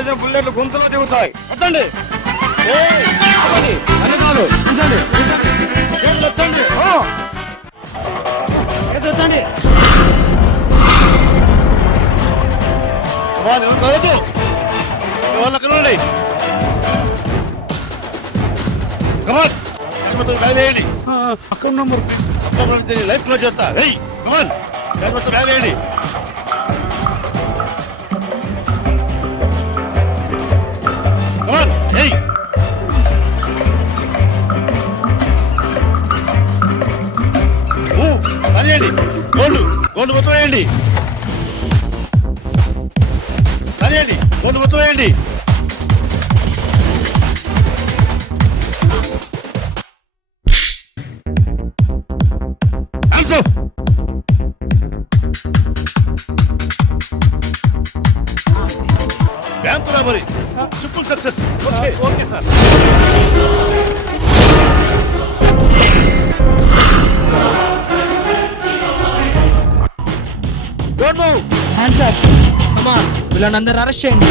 Dozen బుల్లెట్లు గొంతులో దిగుతాయి. వద్దండి అని కాదు, వద్దండి వద్దండి. కావద్దు వాళ్ళకండి వేయండి. అక్కడ నంబర్ లైఫ్ క్లోజ్ చేస్తా. మొత్తం వేయండి. గోల్డ్ మొత్తం వేయండి. సరేండి, గోల్డ్ మొత్తం వేయండి. Bank robbery triple success. Okay sir. Don't move, hands up. Come on, వీళ్ళందరూ అరెస్ట్ చేయండి.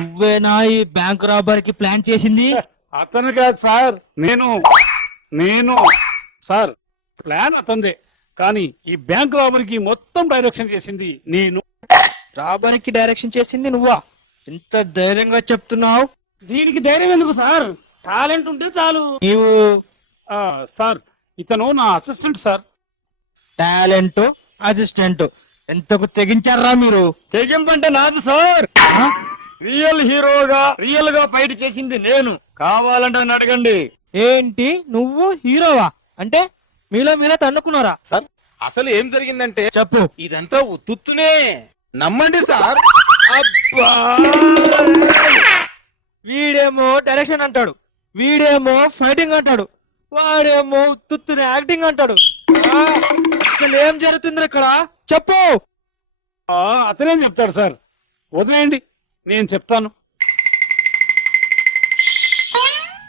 నువ్వేనా ఈ బ్యాంక్ రాబరీకి ప్లాన్ చేసింది? అతను కాదు సార్, నేను సార్. ప్లాన్ అతందే, కానీ ఈ బ్యాంక్ రాబరీకి మొత్తం డైరెక్షన్ చేసింది నేను. రాబరీకి డైరెక్షన్ చేసింది నువ్వా? ఎంత ధైర్యంగా చెప్తున్నావు? దీనికి ధైర్యం ఎందుకు సార్? టాలెంట్ ఉంటే చాలు. నీవు సార్, ఇతను నా అసిస్టెంట్ సార్. టాలెంట్, అసిస్టెంట్ ఎంతకు తెగించారా మీరు? తెగింపంటే నాది సార్. రియల్ గా ఫైట్ చేసింది నేను. కావాలంటే నన్ను అడగండి. ఏంటి నువ్వు హీరోవా? అంటే మీలో మీరే తన్నుకున్నారా? సార్, అసలు ఏం జరిగిందంటే చెప్పు. ఇదంతా ఉత్తునే, నమ్మండి సార్. అబ్బా, వీడేమో డైరెక్షన్ అంటాడు, వీడేమో ఫైటింగ్ అంటాడు, వాడేమో తుత్తుని యాక్టింగ్ అంటాడు. అసలు ఏం జరుగుతుంది ఇక్కడ? చెప్పు. అతనేం చెప్తాడు సార్, వదిలేయండి, నేను చెప్తాను.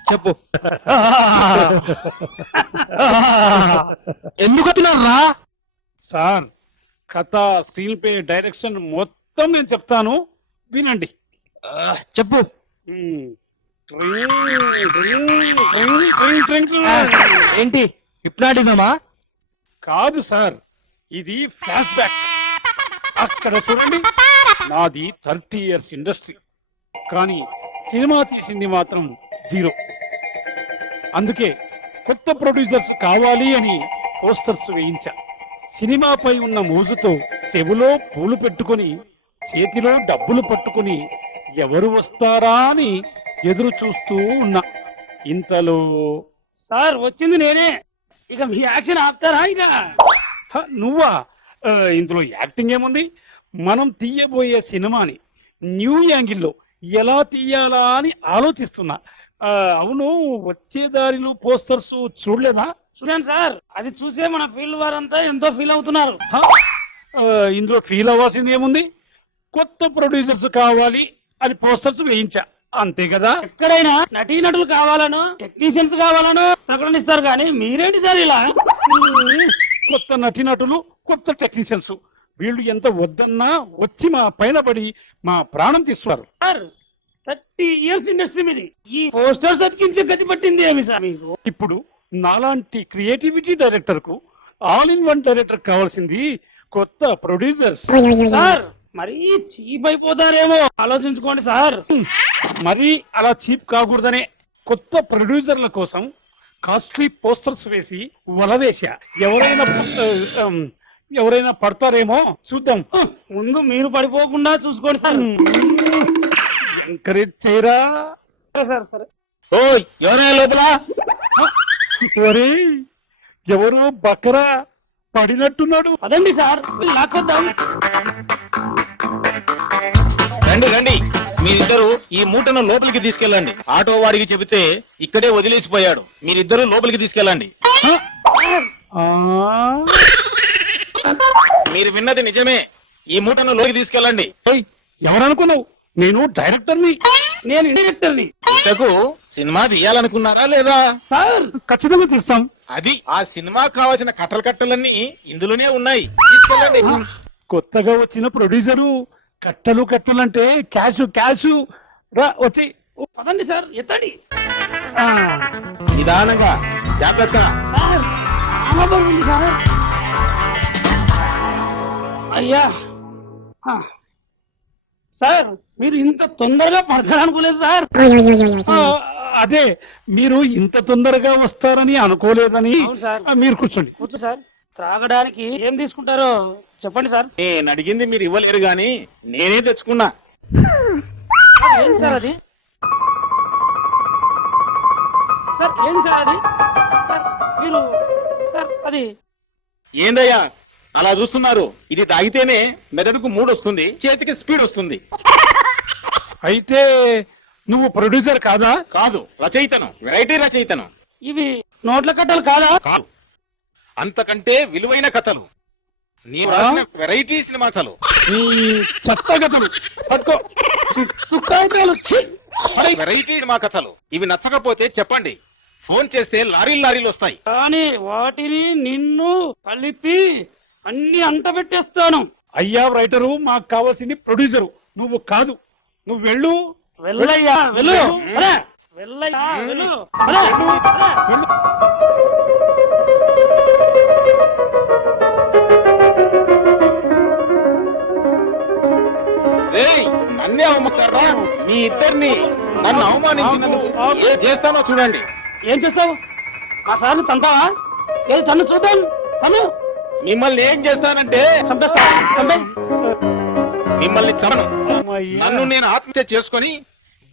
చెప్పు. ఎందుకు వస్తున్నారా సార్? కథ, స్క్రీన్ ప్లే, డైరెక్షన్ మొత్తం నేను చెప్తాను, వినండి. చెప్పు. ఏంటి హిప్నాటిజమా? కాదు సార్, ఇది ఫ్లాష్ బ్యాక్. అక్కడ చూడండి, నాది 30 years ఇండస్ట్రీ, కానీ సినిమా తీసింది మాత్రం 0. అందుకే కొత్త ప్రొడ్యూసర్స్ కావాలి అని పోస్టర్స్ వేయించా. సినిమాపై ఉన్న మోజుతో చెవులో పూలు పెట్టుకుని, చేతిలో డబ్బులు పట్టుకుని ఎవరు వస్తారా అని ఎదురు చూస్తూ ఉన్నా. ఇంతలో సార్ వచ్చింది నేనే. ఇక మీ యాక్షన్ ఆపుతారా? ఇక నువ్వా? ఇందులో యాక్టింగ్ ఏముంది? మనం తీయబోయే సినిమాని న్యూ యాంగిల్లో ఎలా తీయాలా అని ఆలోచిస్తున్నా. అవును, వచ్చే దారిలో పోస్టర్స్ చూడలేదా? చూడండి సార్, అది చూసే మన ఫీల్డ్ వారంతా ఎంతో ఫీల్ అవుతున్నారు. ఇందులో ఫీల్ అవ్వాల్సింది ఏముంది? కొత్త ప్రొడ్యూసర్స్ కావాలి అని పోస్టర్స్ వేయించా, అంతే కదా. ఎక్కడైనా నటీనటులు కావాలనో టెక్నీషియన్స్ కావాలనో ప్రకటనిస్తారు, కానీ మీరేంటి సార్ ఇలా? కొత్త నటీనటులు, కొత్త టెక్నీషియన్స్, వీళ్ళు ఎంత వద్దన్నా వచ్చి మా పైన పడి మా ప్రాణం తీస్తున్నారు సార్. 30 years ఇండస్ట్రీ మీది. ఈ పోస్టర్స్ అతికించే గతి పట్టింది ఏమి సార్ మీకు? ఇప్పుడు నాలాంటి క్రియేటివిటీ డైరెక్టర్ కు ఆల్ ఇన్ వన్ డైరెక్టర్ కావాల్సింది కొత్త ప్రొడ్యూసర్స్ సార్. మరీ చీప్ అయిపోతారేమో, ఆలోచించుకోండి సార్. మరీ అలా చీప్ కాకూడదనే కొత్త ప్రొడ్యూసర్ల కోసం కాస్ట్లీ పోస్టర్స్ వేసి వలవేశా. ఎవరైనా పడతారేమో చూద్దాం. ముందు మీరు పడిపోకుండా చూసుకోండి సార్. ఎంకరేజ్ చేయరా? సార్ సరే. ఓయ్, ఎవరైనా లోపల? ఒరే, ఎవరో బకరా పడినట్టున్నాడు. అదండి సార్, లాక్కొద్దాం. రండి రండి, మీరిద్దరు ఈ మూటను లోపలికి తీసుకెళ్ళండి. ఆటో వాడికి చెబితే ఇక్కడే వదిలేసిపోయాడు. మీరిద్దరు లోపలికి తీసుకెళ్ళండి. ఆ, మీరు విన్నది నిజమే. ఈ మూటను లోకి తీసుకెళ్ళండి. ఏయ్, ఎవరనుకున్నావు? నేను డైరెక్టర్ని, నేను డైరెక్టర్ని. ఇంతకు సినిమా తీయాలనుకున్నారా లేదా? సార్ ఖచ్చితంగా తీస్తాం. అది ఆ సినిమా కావాల్సిన కట్టలన్నీ ఇందులోనే ఉన్నాయి. తీసుకెళ్ళండి. కొత్తగా వచ్చిన ప్రొడ్యూసరు కట్టలు అంటే క్యాష్ రా వచ్చి పదండి సార్, ఎత్తండి. ఆ, నిదానంగా, జాగ్రత్తగా. సార్ చాలా బాగుంది సార్. అయ్యా ఆ, సార్ మీరు ఇంత తొందరగా పడతారనుకోలేదు సార్. ఆ, అదే మీరు ఇంత తొందరగా వస్తారని అనుకోలేదని. మీరు కూర్చోండి. కూర్చో సార్. త్రాగడానికి ఏం తీసుకుంటారో చెప్పండి సార్. నేను అడిగింది మీరు ఇవ్వలేరు గాని నేనే తెచ్చుకున్నా. ఏంటి సార్ అది? సార్ ఏంటి సార్ అది? సార్ మీరు సార్ అది ఏందయ్యా అలా చూస్తున్నారు? ఇది తాగితేనే మెదడుకు మూడ్ వస్తుంది, చేతికి స్పీడ్ వస్తుంది. అయితే నువ్వు ప్రొడ్యూసర్ కాదా? కాదు, రచయితను, వెరైటీ రచయితను. ఇవి నోట్ల కట్టలు కాదా? కాదు, అంతకంటే విలువైన కథలు. నీ రాసిన వెరైటీ సినిమా కథలు. ఈ చెత్త కథలు పట్టుకో. తుక్కాయికాయలు ఛీ! వెరైటీ సినిమా కథలు. ఇవి నచ్చకపోతే చెప్పండి, ఫోన్ చేస్తే లారీలు వస్తాయి. కానీ వాటిని నిన్ను కలిపి అన్ని అంట పెట్టేస్తాను. అయ్యా రైటరు, మాకు కావాల్సింది ప్రొడ్యూసరు, నువ్వు కాదు. నువ్వు వెళ్ళు. వెళ్ళయ్యా వెళ్ళు. అరే, వెళ్ళయ్యా వెళ్ళు. అరే, అరే. ఏయ్, నన్నే అవమానిస్తారా? మీ ఇద్దరిని నన్ను అవమానించినందుకు ఏం చేస్తానో చూడండి. ఏం చేస్తావు? మా సార్ని తంతావా? ఏది తన్ను చూద్దాం. తను మిమ్మల్ని ఏం చేస్తానంటే చంపేస్తా. చంపే. మిమ్మల్ని చమను. అమ్మయ్యా. నన్ను నేను ఆత్మహత్య చేసుకొని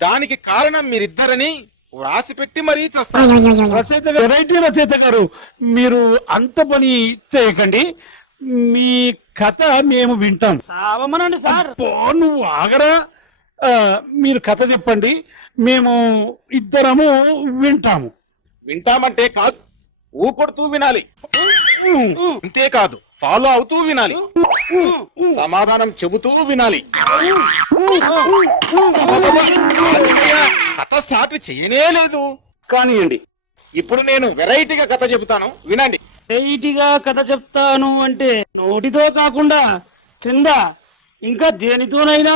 దానికి కారణం మీరిద్దరని రాసి పెట్టి మరీ చేస్తాను. వెరైటీ రచయిత గారు, మీరు అంత పని చేయకండి. మీ కథ మేము వింటాం. చావమనండి సార్. అబ్బో, నువ్వు ఆగరా. మీరు కథ చెప్పండి, మేము ఇద్దరము వింటాము. వింటామంటే కాదు, ఊపడుతూ వినాలి. అంతేకాదు, ఫాలో అవుతూ వినాలి. సమాధానం చెబుతూ వినాలి. కథ స్టార్ట్ చేయనే లేదు. కానివ్వండి. ఇప్పుడు నేను వెరైటీగా కథ చెబుతాను, వినండి. వెరైటీగా కథ చెప్తాను అంటే నోటితో కాకుండా కింద ఇంకా దేనితోనైనా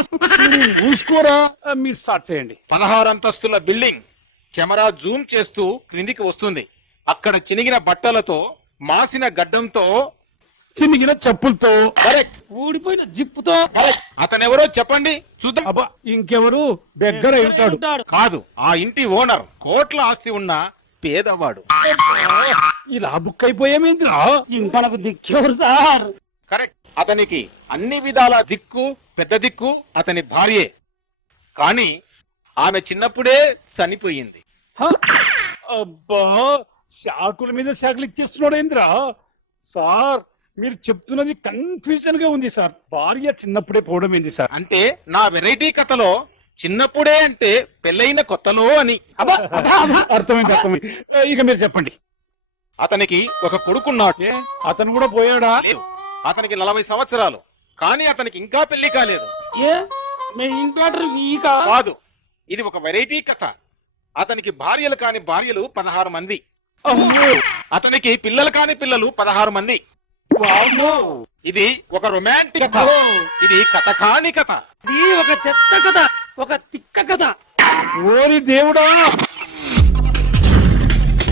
చూసుకోరా. మీరు స్టార్ట్ చేయండి. 16 అంతస్తుల బిల్డింగ్. కెమెరా జూమ్ చేస్తూ క్రిందికి వస్తుంది. అక్కడ చినిగిన బట్టలతో, మాసిన గడ్డంతో, చినిగిన చెప్పులతో, కరెక్ట్ ఊడిపోయిన జిప్పుతో కరెక్ట్. అతనెవరో చెప్పండి చూద్దాం. అబ్బా, ఇంకెవరు దగ్గర వెళ్తాడు? ఉంటాడు. కాదు, ఆ ఇంటి ఓనర్, కోట్ల ఆస్తి ఉన్న పేదవాడు. ఇలా బుక్ అయిపోయామేంద్రా? ఇంకనకు దిక్కేవారు సార్. కరెక్ట్. అతనికి అన్ని విధాల దిక్కు, పెద్ద దిక్కు అతని భార్యే. కానీ ఆమె చిన్నప్పుడే చనిపోయింది. హ? అబ్బా, శాకుల మీద శాకులు ఇచ్చేస్తున్నాడు ఏంద్రా? సార్, మీరు చెప్తున్నది కన్ఫ్యూజన్ గా ఉంది సార్. భార్య చిన్నప్పుడే పోవడం ఏంది సార్? అంటే నా వెరైటీ కథలో చిన్నప్పుడే అంటే పెళ్ళైన కొత్తలో అని. అబ్బా, అబ్బా, అబ్బా, అర్థమైంది. ఇక మీరు చెప్పండి. అతనికి ఒక కొడుకున్నాడు. ఏ, అతను కూడా పోయాడా? లేదు, అతనికి 40 సంవత్సరాలు. కానీ అతనికి ఇంకా పెళ్లి కాలేదు. ఏ మీ ఇన్వర్టర్ వీక కాదు, ఇది ఒక వెరైటీ కథ. అతనికి భార్యలు కాని భార్యలు 16 మంది. అమ్మో, అతనికి పిల్లలు కాని పిల్లలు 16 మంది. వామ్మో. ఇది ఒక రొమాంటిక్ కథ. ఇది కథ కాని కథ. ఇది ఒక చెత్త కథ, ఒక తిక్క కథ. ఓరి దేవుడా,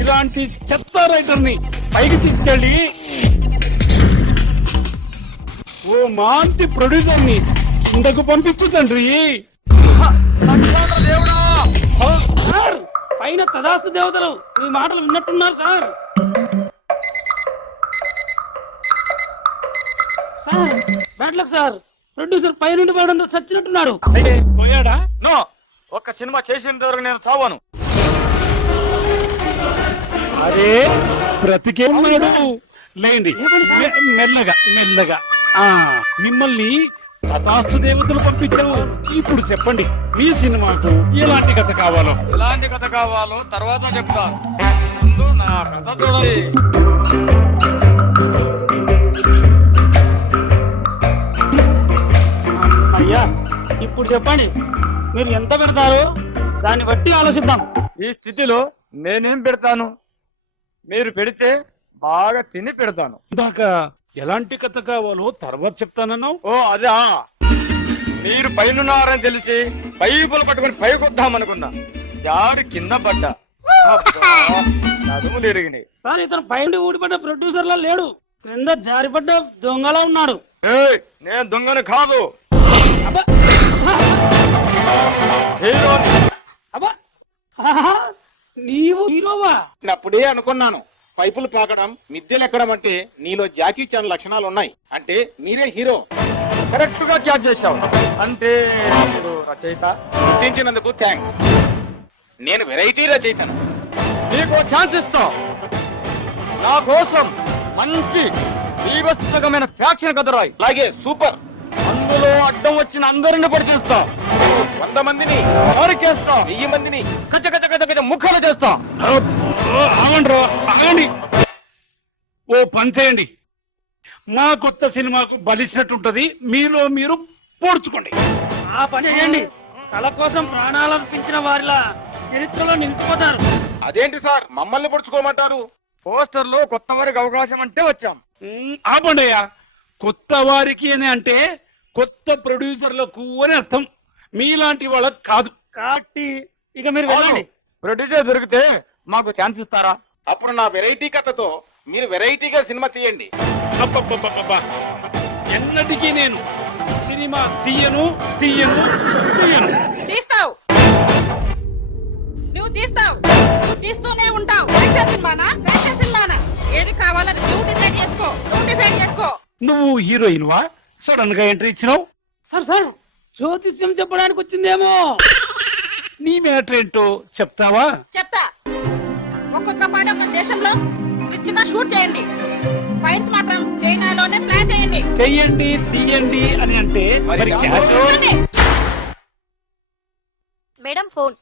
ఇలాంటి చెత్త రైటర్ ని పైకి తీసుకెళ్ళి ఓ మాంటి ప్రొడ్యూసర్ ని కిందకు పంపించు తండ్రి. సార్, పైన తదాస్తు దేవతలు మీ మాటలు విన్నట్టున్నారు sir. Sir, bad luck sir. Producer పై నుండి పడడంతో చచ్చినట్టున్నాడు. అయితే పోయాడా? నో, ఒక్క సినిమా చేసిన వరకు నేను చావను. అరే, బ్రతికే ఉన్నాడు. లేండి, మెల్లగా. మిమ్మల్ని తథాస్తు దేవతలు పంపించాము. ఇప్పుడు చెప్పండి, మీ సినిమాకు ఎలాంటి కథ కావాలో. ఎలాంటి కథ కావాలో తర్వాత చెప్తాను. ముందు నా కథ చూడాలి. అయ్యా ఇప్పుడు చెప్పండి, మీరు ఎంత పెడతారు? దాన్ని బట్టి ఆలోచిద్దాం. ఈ స్థితిలో నేనేం పెడతాను? మీరు పెడితే బాగా తిని పెడతాను. ఇందాక ఎలాంటి కథ కావాలో తర్వాత చెప్తానన్నావు. ఓ అదా, మీరు పైనున్నారని తెలిసి పైపులు పట్టుకుని పైకొద్దామనుకున్నా, జారి కింద పడ్డా. అబ్బా, నడుములు ఎరిగినాయి. సార్ ఇతను పైన ఊడిపడ్డ ప్రొడ్యూసర్ లా లేడు, క్రింద జారిపడ్డ దొంగలా ఉన్నాడు. ఏయ్, నేను దొంగను కాదు, అబ్బా హీరోని. అబ్బా ఆహా, నీవు హీరోవా? అప్పుడే అనుకున్నాను, పైపులు పాకడం మిద్దెలెక్కడం అంటే నీలో జాకీ చాన్ లక్షణాలు ఉన్నాయి. అంటే మీరే హీరో. కరెక్ట్ గా క్యాచ్ చేశావు. అంటే ఇప్పుడు రచయిత. గుర్తించినందుకు థ్యాంక్స్. నేను వెరైటీ రచయితను. నీకు ఛాన్స్ ఇస్తా. నా కోసం మంచి బీభత్సకమైన ఫ్యాక్షన్ కథ రాయి. అలాగే, సూపర్. అందులో అడ్డం వచ్చిన అందరిని పడి చేస్తా. 100 మందిని, నరికేస్తా. 1000 మందిని. కచ్చ కచ్చ కచ్చ కచ్చ ముక్కలు చేస్తా. ఆగండి ఆగండి. ఓ పని చేయండి, మా కొత్త సినిమాకు బలిసినట్టుంటది, మీలో మీరు పోడ్చుకోండి. ఆ పని చేయండి. కళ కోసం ప్రాణాలు అర్పించిన వారిలా చరిత్రలో నిలిచిపోతారు. అదేంటి సార్ మమ్మల్ని పొడుచుకోమంటారు? పోస్టర్ లో కొత్త వారికి అవకాశం అంటే వచ్చాం. ఆపండి అయ్యా. కొత్త వారికి అని అంటే కొత్త ప్రొడ్యూసర్లకు అని అర్థం, మీలాంటి వాళ్ళకి కాదు. కాబట్టి ఇక మీరు వెళ్ళండి. ప్రొడ్యూసర్ దొరికితే మాకు ఛాన్స్ ఇస్తారా? అప్పుడు నా వెరైటీ కథతో మీరు వెరైటీగా సినిమా తీయండి. అబ్బబ్బబ్బబ్బబ్బా. ఎన్నటికీ నేను సినిమా తీయను తీయను తీయను. తీస్తావు, నువ్వు తీస్తావు, నువ్వు తీస్తూనే ఉంటావు. ఫ్యాక్షన్ సినిమానా ఏది కావాలని నువ్వు డిసైడ్ చేసుకో. నువ్వు హీరోయిన్ వా? సడన్ గా ఎంట్రీ ఇచ్చినావు. సార్ సార్ జ్యోతిష్యం చెప్పడానికి వచ్చిందేమో. నీ మ్యాటర్ ఏంటో చెప్తావా? చెప్తా. ఒక్కొక్క పాట ఒక దేశంలో రిచ్గా షూట్ చేయండి. ఫైట్స్ మాత్రం చైనాలోనే ప్లాన్ చేయండి. చెయ్యండి తీయండి అని అంటే మరి cash? చూడండి. Madam phone.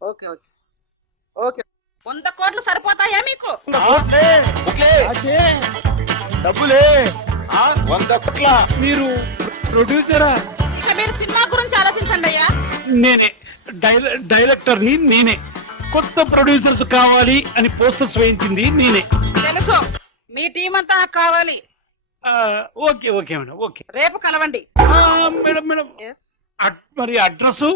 ఓకే 100 కోట్లు సరిపోతాయా మీకు? ఓకే. డబ్బులే 100 కోట్ల. మీరు ప్రొడ్యూసరా? ఇక మీరు సినిమా గురించి ఆలోచించండి అయ్యా. నేనే డైరెక్టర్ ని, నేనే కొత్త ప్రొడ్యూసర్స్ కావాలి అని పోస్టర్స్ వేయించింది నేనే. తెలుసు, మీ టీం అంతా నాకు కావాలి. Okay okay madam, okay. రేపు కలవండి. మేడం మేడం, మరి అడ్రస్?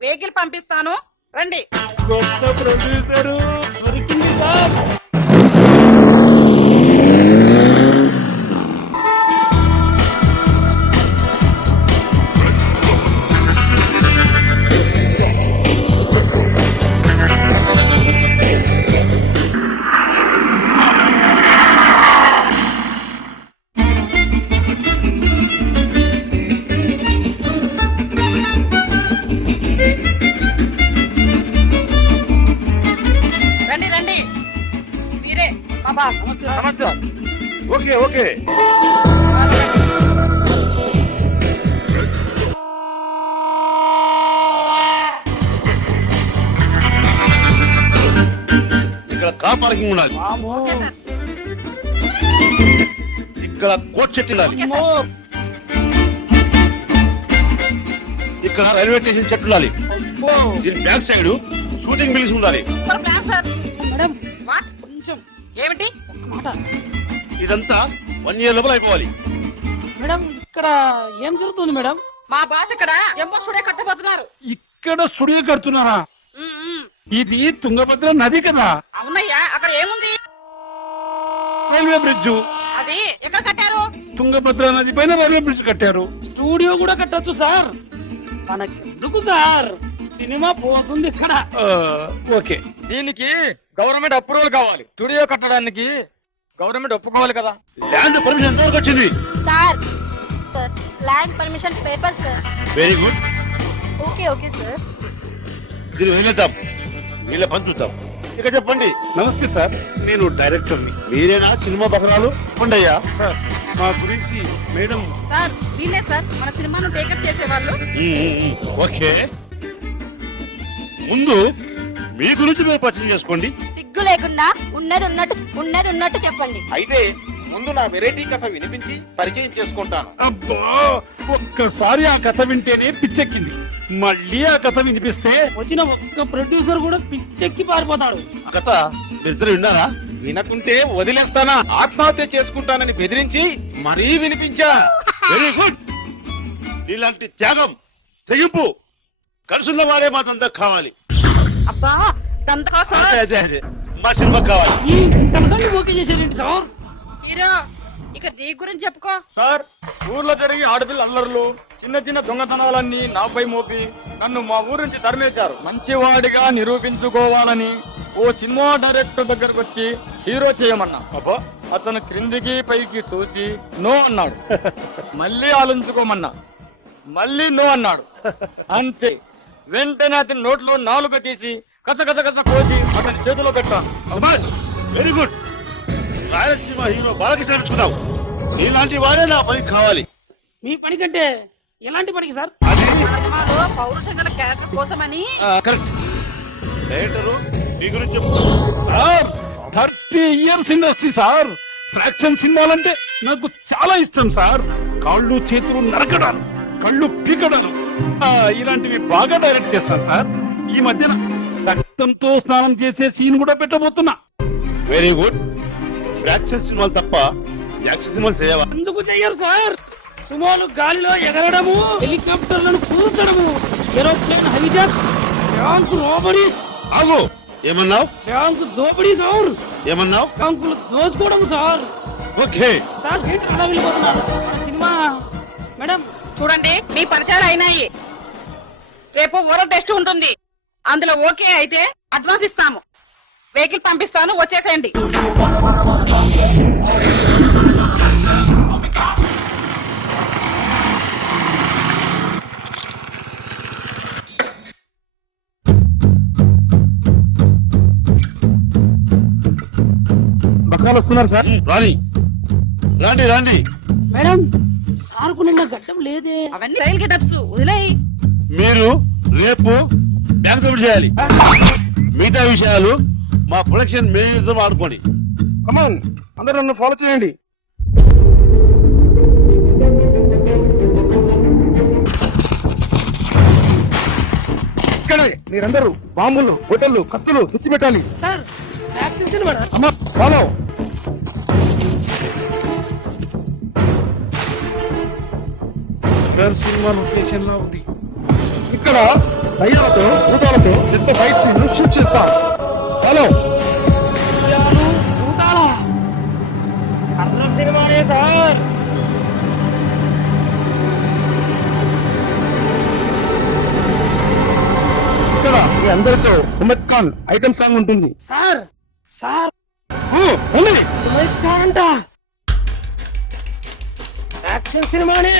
వెహికల్ పంపిస్తాను, రండి. కొత్త ప్రొడ్యూసర్ దొరికింది సార్. రండి, మీరే మా బాస్. నమస్తే. ఓకే. ఇక్కడ కార్ పార్కింగ్ ఉండాలి, ఓకే సార్. ఇక్కడ కోచ్ చెట్టు ఉండాలి, ఓకే సార్. ఇక్కడ రైల్వే స్టేషన్ చెట్టు ఉండాలి, దీని బ్యాక్ సైడ్ షూటింగ్ బిల్డింగ్స్ ఉండాలి. Super plan sir. Madam what? కొంచెం ఏమిటి? మాట. ఇదంతా 1 year లోపల అయిపోవాలి. మేడం ఇక్కడ ఏం జరుగుతుంది మేడం? మా బాస్ ఇక్కడ జంబో స్టూడియో కట్టబోతున్నారు. ఇక్కడ స్టూడియో కడుతున్నారా? ఇది తుంగభద్ర నది కదా. అవునయ్యా, అక్కడ ఏముంది? Railway bridge. అది ఎక్కడ కట్టారు? తుంగభద్ర నది పైన రైల్వే బ్రిడ్జ్ కట్టారు. స్టూడియో కూడా కట్టొచ్చు సార్. మనకెందుకు సార్, సినిమా పోతుంది ఇక్కడ. ఓకే. దీనికి గవర్నమెంట్ అప్రూవల్ కావాలి. స్టూడియో కట్టడానికి గవర్నమెంట్ ఒప్పుకోవాలి కదా. ల్యాండ్ పర్మిషన్ ఎంతవరకు వచ్చింది? Sir land permission paper sir. Very good. Okay sir. దీన్ని వెళ్ళేద్దాం, వీళ్ళ పని చూద్దాం. ఇక చెప్పండి. నమస్తే సార్, నేను డైరెక్టర్ని. మీరేనా సినిమా బకరాలు? చెప్పండి అయ్యా. సార్ మా గురించి మేడం. సార్ వీళ్ళే సార్ మన సినిమాను టేకప్ చేసేవాళ్ళు. ఓకే. ముందు మీ గురించి మీరు పరిచయం చేసుకోండి. సిగ్గు లేకుండా ఉన్నది ఉన్నట్టు చెప్పండి. అయితే ముందు నా వెరైటీ కథ వినిపించి పరిచయం చేసుకుంటాను. అబ్బా ఒక్కసారి ఆ కథ వింటేనే పిచ్చెక్కింది. మళ్ళీ ఆ కథ వినిపిస్తే వచ్చిన ఒక్క ప్రొడ్యూసర్ కూడా పిచ్చెక్కి పారిపోతాడు. ఆ కథ మీరిద్దరు విన్నారా? వినకుంటే వదిలేస్తానా, ఆత్మహత్య చేసుకుంటానని బెదిరించి మరీ వినిపించా. Very good. ఇలాంటి త్యాగం, తెగింపు కలుసున్న వాడే మా దందకు కావాలి. అబ్బా దంతకా సార్. అదే అదే మా సినిమా కావాలి. ఈ కథని ఓకే చేశారేంటి సార్? హీరో ఇక నీ గురించి చెప్పుకో. సార్, ఊర్లో జరిగి ఆడపిల్ల అల్లర్లు, చిన్న చిన్న దొంగతనాలన్నీ నాపై మోపి నన్ను మా ఊరు నుంచి తరిమేశారు. మంచివాడిగా నిరూపించుకోవాలని ఓ సినిమా డైరెక్టర్ దగ్గరకు వచ్చి హీరో చేయమన్నా. అబ్బా, అతను క్రిందికి పైకి చూసి నో అన్నాడు. మళ్ళీ ఆలోచించుకోమన్నా, మళ్ళీ నో అన్నాడు. అంతే, వెంటనే అతని నోట్లో నాలుక తీసి కస కస కస కోసి అతని చేతిలో పెట్టాను. Very good. Rayalaseema hero Balakrishna అనుకున్నావు. ఇలాంటి వాడే నా పనికి కావాలి. మీ పని కంటే ఎలాంటి పనికి సార్? అది సినిమాలో పౌరుషం గల క్యారెక్టర్ కోసమని. కరెక్ట్. డైరెక్టరు మీ గురించి చెప్పు. Sir 30 years industry sir. Fraction సినిమాలంటే నాకు చాలా ఇష్టం సార్. కాళ్ళు చేతులు నరకడాలు, కళ్ళు పీకడాలు, ఇలాంటివి బాగా డైరెక్ట్ చేస్తాను సార్. ఈ మధ్యన రక్తంతో స్నానం చేసే సీన్ కూడా పెట్టబోతున్నా. Very good. యాక్షన్ సినిమాలు తప్ప యాక్షన్ సినిమాలు చేయవా? ఎందుకు చెయ్యరు సార్? సుమోలు గాలిలో ఎగరడము, హెలికాప్టర్లను కూర్చడము, ఏరోప్లేన్ హైజాక్, బ్యాంకు రోబరీస్, ఆగు. ఏమన్నావు? బ్యాంకు దోపిడీ సార్. ఏమన్నావు? బ్యాంకులు దోచుకోవడం సార్. ఓకే. సార్ థియేటర్ అలా వెళ్ళిపోతున్నారు. సినిమా మేడం చూడండి, మీ పరిచయాలు అయినాయి. రేపు ఓరల్ టెస్ట్ ఉంటుంది. అందులో ఓకే అయితే అడ్వాన్స్ ఇస్తాము. వెహికల్ పంపిస్తాను, వచ్చేసేయండి. బకాలు వస్తున్నారు సార్. రాని రండి రండి. మేడం సార్కు నిన్న గడ్డం లేదే. అవన్నీ రైల్ గెటప్స్ వదిలేయి. మీరు రేపు బ్యాంక్ దోపిడీ చేయాలి. మిగతా విషయాలు మా ప్రొడక్షన్ మేనేజర్ ఆడుకోండి. కమాన్, అందరూ నన్ను ఫాలో చేయండి. ఇక్కడే మీరందరూ బాంబులు, గొడ్డళ్ళు, కత్తులు తెచ్చిపెట్టాలి. సార్ ఫ్రాక్షన్ సినిమా అమ్మా, ఫాలో. సినిమా లొకేషన్ లో ఉంది. ఇక్కడ దయ్యాలతో, భూతాలతో పెద్ద ఫైట్ సీన్ షూట్ చేస్తాం. హలో, భూతాలా హర్రర్ సినిమానే సార్. ఇక్కడ మీ అందరితో ఉమద్ ఖాన్ ఐటమ్ సాంగ్ ఉంటుంది. సార్ సార్ ఉంది. అంట యాక్షన్ సినిమానే.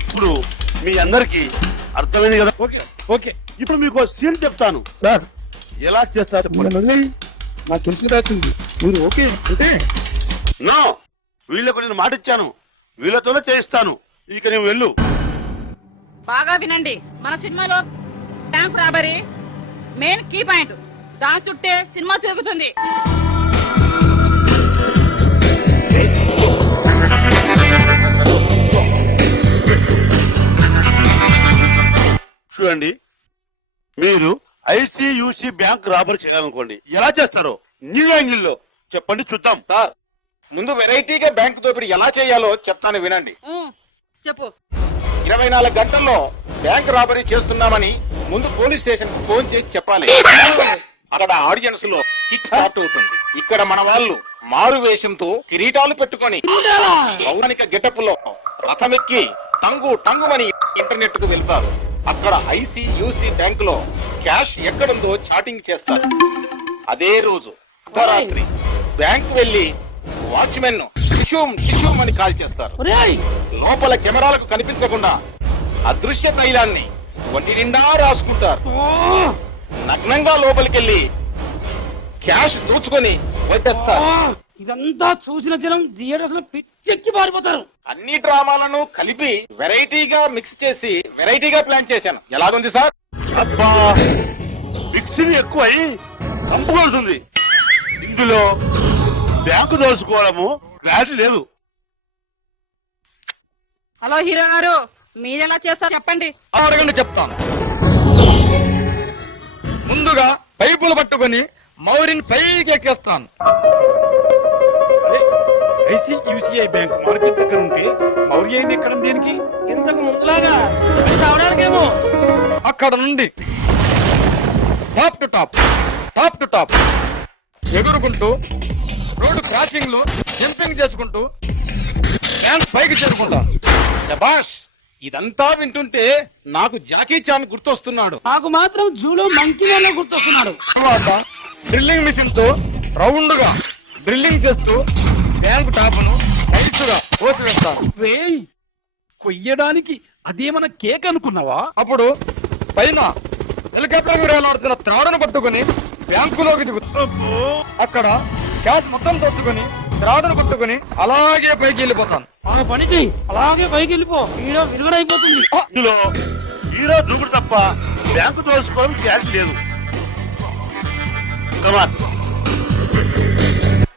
ఇప్పుడు మీ అందరికి అర్థమైంది కదా? Okay okay. ఇప్పుడు మీకు సీన్ చెప్తాను. సార్, ఎలా చేస్తారు? మనం వదిలేయి. నాకు తెలిసిన రాసింది. మీరు ఓకే అంటే నో, వీళ్ళకు నేను మాట ఇచ్చాను, వీళ్ళతోనే చేయిస్తాను. ఇక నువ్వు వెళ్ళు. బాగా వినండి, మన సినిమాలో bank robbery main key point. దాని చుట్టే సినిమా తిరుగుతుంది. చూడండి, మీరు ఐసియూసి బ్యాంక్ రాబరీ చేయాలనుకోండి. ఎలా చేస్తారో న్యూ యాంగిల్లో చెప్పండి, చూద్దాం. సార్, ముందు వెరైటీగా బ్యాంక్ దోపిడీ ఎలా చేయాలో చెప్తాను వినండి. చెప్పు. 24 గంటల్లో బ్యాంక్ రాబరీ చేస్తున్నామని ముందు పోలీస్ స్టేషన్ ఫోన్ చేసి చెప్పాలి. అక్కడ ఆడియన్స్ లో కిక్ స్టార్ట్ అవుతుంది. ఇక్కడ మన వాళ్ళు మారు వేషంతో కిరీటాలు పెట్టుకొని పౌరాణిక గెటప్ లో రథమెక్కి టంగుమని ఇంటర్నెట్ కు వెళ్తారు. అక్కడ ఐసియూసి బ్యాంక్ లో క్యాష్ ఎక్కడుందో చాటింగ్ చేస్తారు. అదే రోజు అర్ధరాత్రి బ్యాంక్ వెళ్లి వాచ్మెన్ టిష్యూమ్ అని కాల్ చేస్తారు. లోపల కెమెరాలకు కనిపించకుండా అదృశ్య తైలాన్ని ఒంటి నిండా రాసుకుంటారు. నగ్నంగా లోపలికెళ్లి క్యాష్ దోచుకొని వచ్చేస్తారు. ఇదంతా చూసిన జనం థియేటర్స్ లో పిచ్చెక్కి పారిపోతారు. అన్ని డ్రామాలను కలిపి వెరైటీగా మిక్స్ చేసి వెరైటీగా ప్లాన్ చేశాను. ఎలాగుంది సార్? అబ్బా మిక్సింగ్ ఎక్కువై సంపుకొడుతుంది. ఇందులో బ్యాంకు దోసుకోవడము క్లారిటీ లేదు. హలో హీరో గారు, మీరెలా చేస్తారు చెప్పండి. అడగండి చెప్తాను. ముందుగా పైపులు పట్టుకొని మౌరిని పైకి ఎక్కేస్తాను. ఐసిఐసిఐ బ్యాంక్ మార్కెట్ దగ్గర ఉంటే మౌర్యని ఎక్కడం దేనికి? ఇంతకు ముందులాగా అది కావడానికేమో. అక్కడ నుండి top to top top to top ఎగురుకుంటూ రోడ్డు క్రాసింగ్ లో జంపింగ్ చేసుకుంటూ బ్యాంక్ పైకి చేరుకుంటా. శబాష్, ఇదంతా వింటుంటే నాకు జాకీ చాన్ గుర్తొస్తున్నాడు. నాకు మాత్రం జూలో మంకీ వాళ్ళ గుర్తొస్తున్నాడు. తర్వాత డ్రిల్లింగ్ మిషన్ తో రౌండ్ గా డ్రిల్లింగ్ చేస్తూ బ్యాంక్ టాప్ను నైస్గా కోసివేస్తాను. రేయ్, కొయ్యడానికి అదేమన్నా కేక్ అనుకున్నావా? అప్పుడు పైన హెలికాప్టర్ వేలాడుతున్న త్రాడును పట్టుకుని బ్యాంకులోకి దిగుతా. అక్కడ క్యాష్ మొత్తం దోచుకొని త్రాడును పట్టుకుని అలాగే పైకి వెళ్ళిపోతాను. ఆ పని చెయ్యి, అలాగే పైకి వెళ్ళిపో. హీరో విలువైపోతుంది. ఇందులో హీరో దూకుడు తప్ప బ్యాంకు దోసుకోవడం క్లారిటీ లేదు. కమాన్.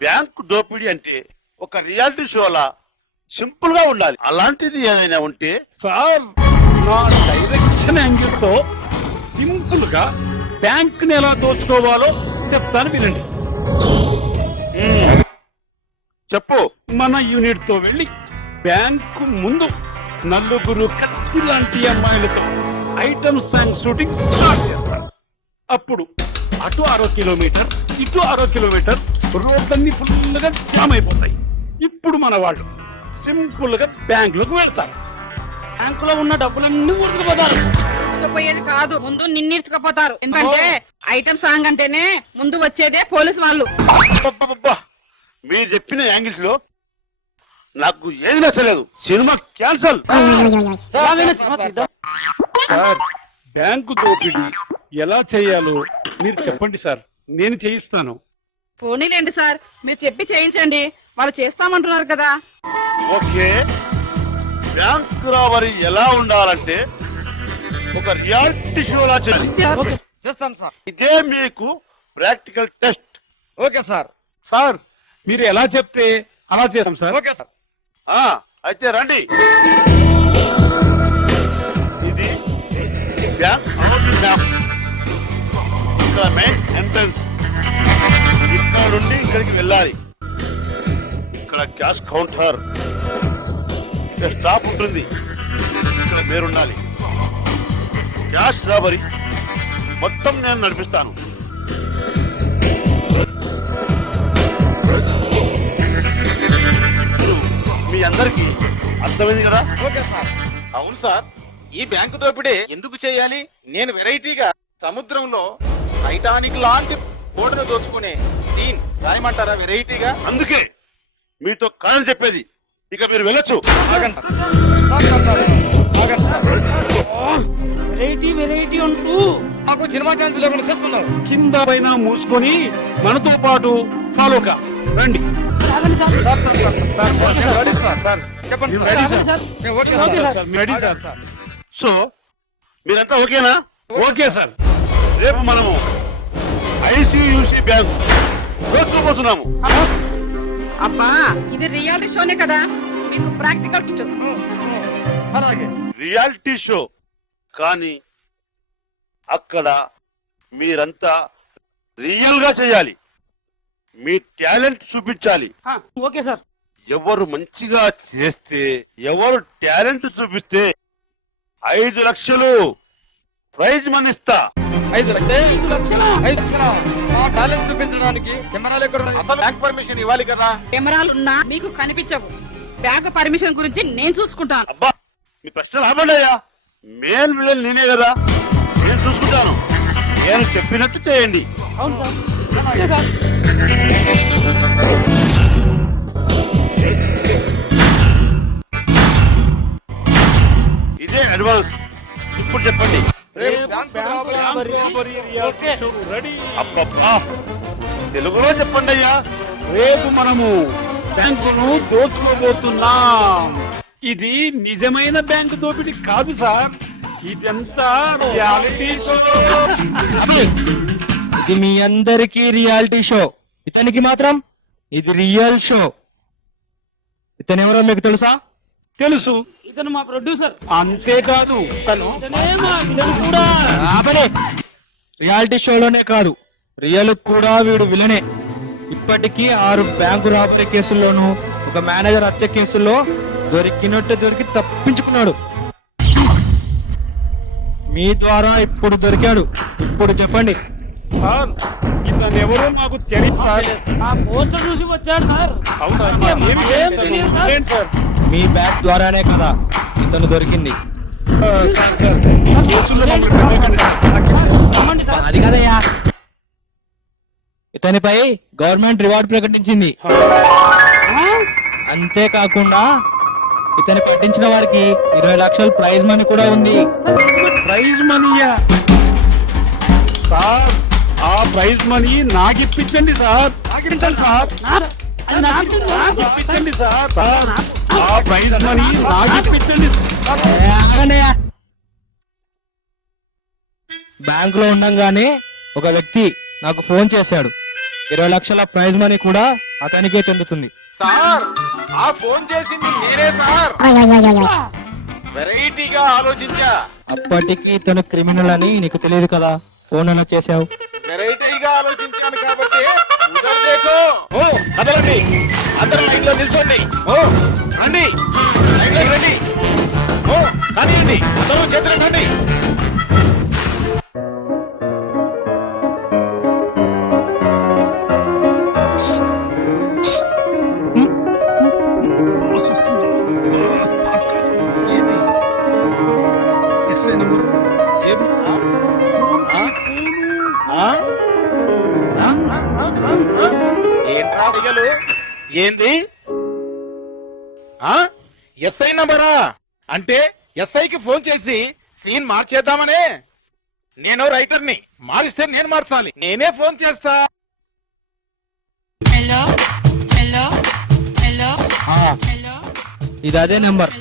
బ్యాంకు దోపిడీ అంటే ఒక రియాలిటీ షోలా సింపుల్ గా ఉండాలి. అలాంటిది ఏదైనా ఉంటే సార్, నా డైరెక్షన్ యాంగిల్ తో సింపుల్ గా బ్యాంక్ ని ఎలా దోచుకోవాలో చెప్తాను, వినండి. చెప్పు. మన యూనిట్ తో వెళ్లి బ్యాంకు ముందు నలుగురు కత్తి లాంటి అమ్మాయిలతో ఐటమ్ సాంగ్ షూటింగ్ స్టార్ట్ చేస్తారు. అప్పుడు అటు 6 కిలోమీటర్, ఇటు 6 కిలోమీటర్ రోడ్లన్నీ ఫుల్ గా జామ్ అయిపోతాయి. ఇప్పుడు మన వాళ్ళు సింపుల్ గా బ్యాంక్ లోకి వెళ్తారు. బ్యాంకులో ఉన్న డబ్బులన్నీ ఊరుకుపోతారు. పోయేది కాదు, ముందు నిన్నిర్చుకుపోతారు. ఎందుకంటే ఐటమ్ సాంగ్ అంటేనే ముందు వచ్చేదే పోలీసు వాళ్ళు. అబ్బబ్బబ్బా. మీరు చెప్పిన యాంగిల్స్ లో నాకు ఏది నచ్చలేదు. Cinema cancel. సార్, బ్యాంకు దోపిడీ ఎలా చేయాలో మీరు చెప్పండి సార్, నేను చేయిస్తాను. పోనీలేండి సార్, మీరు చెప్పి చేయించండి. వాళ్ళు చేస్తామంటున్నారు కదా. ఓకే. బ్యాంక్ రాబరీ ఎలా ఉండాలంటే ఒక రియాలిటీ షోలా చేయాలి. చేస్తాను సార్. ఇదే మీకు practical test. Okay sir. Sir, మీరు ఎలా చెప్తే అలా చేస్తాం సార్. Okay sir. అయితే రండి. ఇది బ్యాంక్ మ్యాప్. ఇక్కడ మెయిన్ ఎంట్రన్స్. ఇక్కడ నుండి ఇక్కడికి వెళ్ళాలి. ఇక్కడ క్యాష్ కౌంటర్, ఇక్కడ స్టాప్ ఉంటుంది. ఇక్కడ మీరుండాలి. క్యాష్ రాబరీ మొత్తం నేను నడిపిస్తాను. ఇప్పుడు మీ అందరికి అర్థమైంది కదా? Okay sir. అవును సార్, ఈ బ్యాంకు దోపిడీ ఎందుకు చేయాలి? నేను వెరైటీగా సముద్రంలో టైటానిక్ లాంటి బోటును దోచుకునే సీన్ రాయమంటారా? వెరైటీగా. అందుకే మీతో కారణం చెప్పేది. ఇక మీరు వెళ్ళొచ్చు. ఆగండి సార్. సార్, సార్, ఆగండి సార్. వెరైటీ వెరైటీ అంటూ మాకు సినిమా ఛాన్స్ లేకుండా చేస్తున్నారు. కింద పైన మూసుకొని మనతో పాటు ఫాలోగా రండి. ఆగండి sir. Sir, sir, sir, sir, sir, నేను రెడీ సార్. సార్, చెప్పండి సార్. ఆగండి సార్. నేను okay okay sir. Sir. Ready sir. So మీరంతా ఓకేనా? Okay sir. రేపు మనము ఐసిఐసిఐ బ్యాంక్ దోచుకోబోతున్నాము. అబ్బా, ఇది రియాలిటీ షోనే కదా, మీకు ప్రాక్టికల్ షో. అలాగే. రియాలిటీ షో కానీ అక్కడ మీరంతా రియల్ గా చేయాలి. మీ టాలెంట్ చూపించాలి. Okay sir. ఎవరు మంచిగా చేస్తే, ఎవరు టాలెంట్ చూపిస్తే 5 లక్షలు ప్రైజ్ మనీ ఇస్తా. 5 లక్షలు. 5 లక్షలా? 5 లక్షలు. మా టాలెంట్ చూపించడానికి కెమెరాలు ఎక్కడ ఉన్నాయి? అసలు బ్యాంక్ పర్మిషన్ ఇవ్వాలి కదా. కెమెరాలున్నా మీకు కనిపించవు. బ్యాంక్ పర్మిషన్ గురించి నేను చూసుకుంటాను. అబ్బా, మీ ప్రశ్నలు ఆపండియా. మేల్ విలన్ నేనే కదా, నేను చూసుకుంటాను. నేను చెప్పినట్టు చేయండి. అవును సార్. Okay sir. ఇదే అడ్వాన్స్. ఇప్పుడు చెప్పండి. రేపు bank robbery. Reality show ready. అబ్బబ్బా, తెలుగులో చెప్పండి అయ్యా. రేపు మనము బ్యాంకును దోచుకోబోతున్నాం. ఇది నిజమైన బ్యాంకు దోపిడీ కాదు సార్, ఇదంతా రియాలిటీ షో. ఇది మీ అందరికీ రియాలిటీ షో, ఇతనికి మాత్రం ఇది రియల్ షో. ఇతను ఎవరో మీకు తెలుసా? తెలుసు, ఇతను మా ప్రొడ్యూసర్. అంతేకాదు ఇతనే మా విలన్ కూడా. రియాలిటీ షోలోనే కాదు, రియల్ కూడా వీడు విలనే. ఇప్పటికీ 6 బ్యాంకు రాబరీ కేసుల్లోనూ ఒక మేనేజర్ హత్య కేసుల్లో దొరికి తప్పించుకున్నాడు. మీ ద్వారా ఇప్పుడు దొరికాడు. ఇప్పుడు చెప్పండి. సార్, ఇతను ఎవరో మాకు తెలియదు సార్. ఆ పోస్టర్ చూసి వచ్చాడు సార్. అవును సార్, ఏం తెలియదు సార్. ఏంటి సార్? మీ బ్యాగ్ ద్వారానే కదా ఇతను దొరికింది. సార్ సార్, ఈ కేసుల్లో మమ్మల్ని పెట్టకండి సార్. రమ్మండి సార్. అది కదయ్యా, ఇతనిపై గవర్నమెంట్ రివార్డ్ ప్రకటించింది. అంతేకాకుండా ఇతని పట్టించిన వారికి 20 లక్షల ప్రైజ్ మనీ కూడా ఉంది. ప్రైజ్ మనీయా? సార్, ఆ ప్రైజ్ మనీ నాకు ఇప్పించండి సార్. ఇప్పించండి సార్. అది నాకు ఇచ్చింది సార్. ఇప్పించండి సార్. సార్, ఆ ప్రైజ్ మనీ నాకు ఇప్పించండి సార్. బ్యాంకులో ఉండంగానే ఒక వ్యక్తి నాకు ఫోన్ చేశాడు. 20 లక్షల ప్రైజ్ మనీ కూడా అతనికే చెందుతుంది. సార్, ఆ ఫోన్ చేసింది నేనే సార్. వెరైటీగా ఆలోచించా. అప్పటికి ఇతను క్రిమినల్ అని నీకు తెలియదు కదా, ఫోన్ ఎలా చేశావు? వెరైటీగా ఆలోచించాను కాబట్టి ఉదర్ దేకో. ఓ కదలండి, అందరూ లైన్ లో నిల్చోండి. ఓ రండి, లైన్ లో రండి. ఓ కానివ్వండి, అందరూ చేతులు రండి. ఏంటి? ఎస్ఐ నంబర్ జేబు. ఏంట్రా అయ్యలు? ఏంది? ఎస్ఐ నంబరా? అంటే ఎస్ఐకి ఫోన్ చేసి సీన్ మార్చేద్దామనే? నేను రైటర్ని, మారిస్తే నేను మార్చాలి. నేనే ఫోన్ చేస్తా. హలో హలో హలో ఆ, హలో ఇది అదే నెంబర్.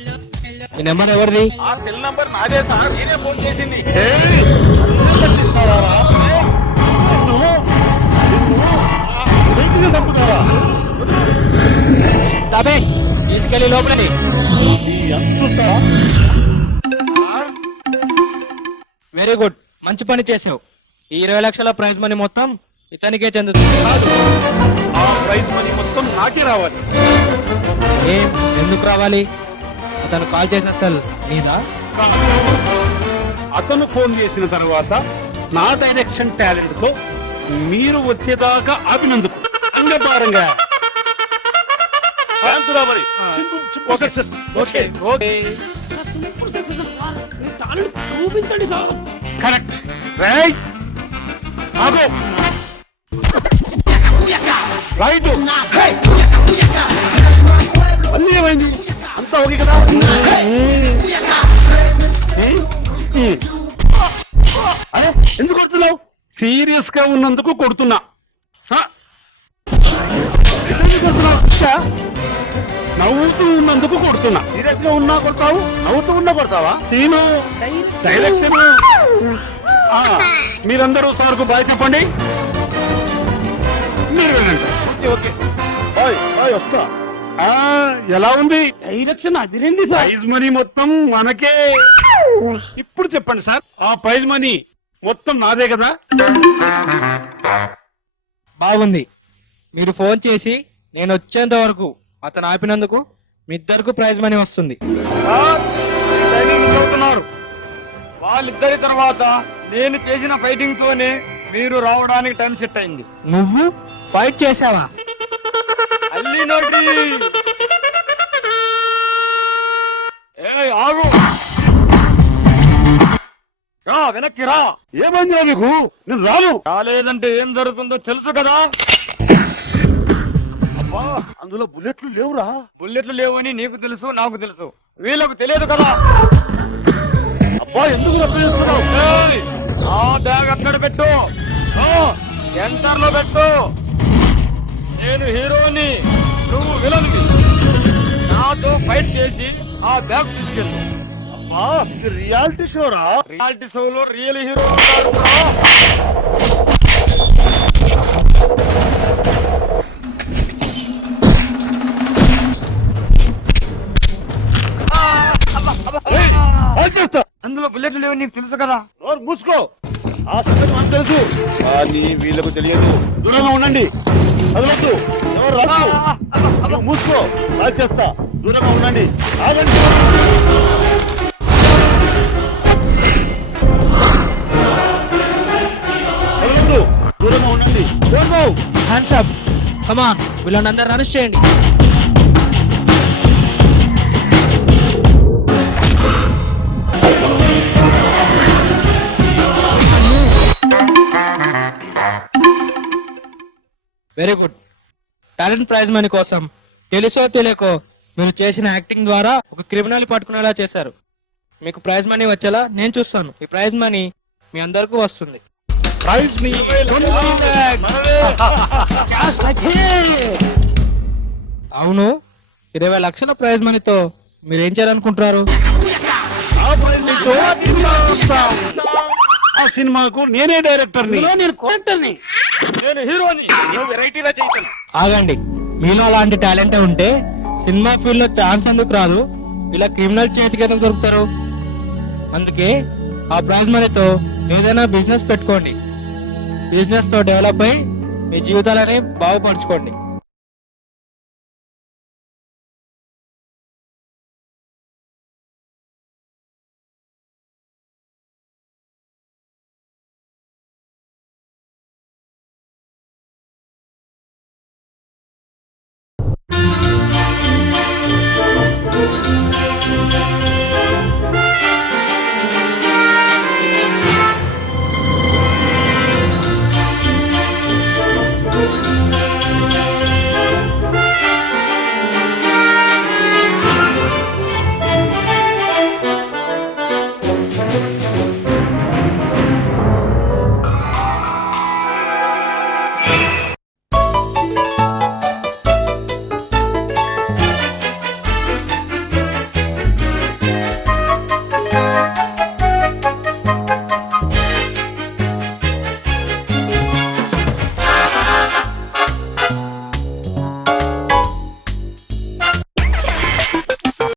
ఈ నెంబర్ ఎవరిది? ఆ సెల్ నంబర్ నాదే సార్, నేనే ఫోన్ చేసింది. అబే, తీసుకెళ్లి లోపలని. వెరీ గుడ్, మంచి పని చేసావు. ఈ 20 లక్షల ప్రైజ్ మనీ మొత్తం ఇతనికే చెందుతుంది. ఆ ప్రైజ్ మనీ మొత్తం నాకే రావాలి. ఏం, ఎందుకు రావాలి? అతను కాల్ చేసిన సెల్ నీదా? అతను ఫోన్ చేసిన తర్వాత నా డైరెక్షన్ టాలెంట్ తో మీరు వచ్చేదాకా ఆపినందుకు అంగభారంగా. Bank robbery okay sir. Okay okay, sir, super success sir. మీ టాలెంట్ చూపించండి సార్. కరెక్ట్. రైట్, ఆగో. రైట్. మళ్ళీ ఏమైంది? అంతా ఓకే కదా? అరే, ఎందుకు కొడుతున్నావు? సీరియస్ గా ఉన్నందుకు కొడుతున్నా. హ? ఎందుకు కొడుతున్నావు? నవ్వుతూ ఉన్నందుకు కొడుతున్నా. సీరియస్ గా ఉన్నా కొడతావు, నవ్వుతూ ఉన్నా కొడతావా? సీను డైరెక్షన్. మీరందరూ సార్కు బాయ్ చెప్పండి. మీరు వెళ్ళండి సార్. ఓకే వస్తా. ఎలా ఉంది? డైరెక్షన్ అదిరింది సార్. ప్రైజ్ మనీ మొత్తం మనకే. ఇప్పుడు చెప్పండి సార్, ఆ ప్రైజ్ మనీ మొత్తం నాదే కదా? బాగుంది. మీరు ఫోన్ చేసి నేను వచ్చేంత వరకు అతను ఆపినందుకు మీ ఇద్దరికి ప్రైజ్ మనీ వస్తుంది. వాళ్ళిద్దరి తర్వాత నేను చేసిన ఫైటింగ్ తోనే మీరు రావడానికి టైం సెట్ అయింది. నువ్వు ఫైట్ చేసావా? అల్లి నోటి. ఆగు, రా, వెనక్కి రా. ఏమైందిరా నీకు? నేను రాను. రాలేదంటే ఏం జరుగుతుందో తెలుసు కదా. అందులో బుల్లెట్లు లేవురా. బుల్లెట్లు లేవని నీకు తెలుసు, నాకు తెలుసు, వీళ్ళకు తెలియదు కదా. అబ్బా, ఎందుకు రప్పిస్తున్నావు? ఏయ్, ఆ బ్యాగ్ అక్కడ పెట్టు. ఎంటర్ లో పెట్టు. నేను హీరోని, నువ్వు విలన్వి. నాతో ఫైట్ చేసి ఆ బ్యాగ్ తీసుకెళ్ళు. రియాలిటీ షోరా? రియాలిటీ షోలో రియల్ హీరో ఉంటాడు బ్రో. అందులో బుల్లెట్లు లేవు, నీకు తెలుసు కదా. నోరు మూసుకో. ఆ సంగతి నాకు తెలుసు, కానీ వీళ్ళకు తెలియదు. దూరంగా ఉండండి, కదలొద్దు, ఎవరు రాదు. నువ్వు మూసుకో, కాల్ చేస్తా. దూరంగా ఉండండి, ఆగండి. కదలొద్దు, దూరంగా ఉండండి. హ్యాండ్స్ అప్, కమాన్, వీళ్ళందరూ అరెస్ట్ చేయండి. Very good. Talent prize money కోసం తెలుసో తెలియకో మీరు చేసిన యాక్టింగ్ ద్వారా ఒక క్రిమినల్ పట్టుకునేలా చేశారు. మీకు ప్రైజ్ మనీ వచ్చేలా నేను చూస్తాను. ఈ ప్రైజ్ మనీ మీ అందరికీ వస్తుంది. ప్రైజ్ మీ అవును, 20 లక్షల ప్రైజ్ మనీతో మీరు ఏం చేయాలనుకుంటున్నారు? ఆ సినిమాకు నేనే డైరెక్టర్ని. నేను కోరెక్టర్ని. నేను హీరోని, నువ్వు వెరైటీగా చేయను. ఆగండి, మీలో అలాంటి టాలెంట్ ఉంటే సినిమా ఫీల్డ్ లో ఛాన్స్ ఎందుకు రాదు? ఇలా క్రిమినల్ చేతికి ఎందుకు దొరుకుతారు? అందుకే ఆ ప్రైజ్ మనీతో ఏదైనా బిజినెస్ పెట్టుకోండి. బిజినెస్ తో డెవలప్ అయి మీ జీవితాలని బాగుపరచుకోండి.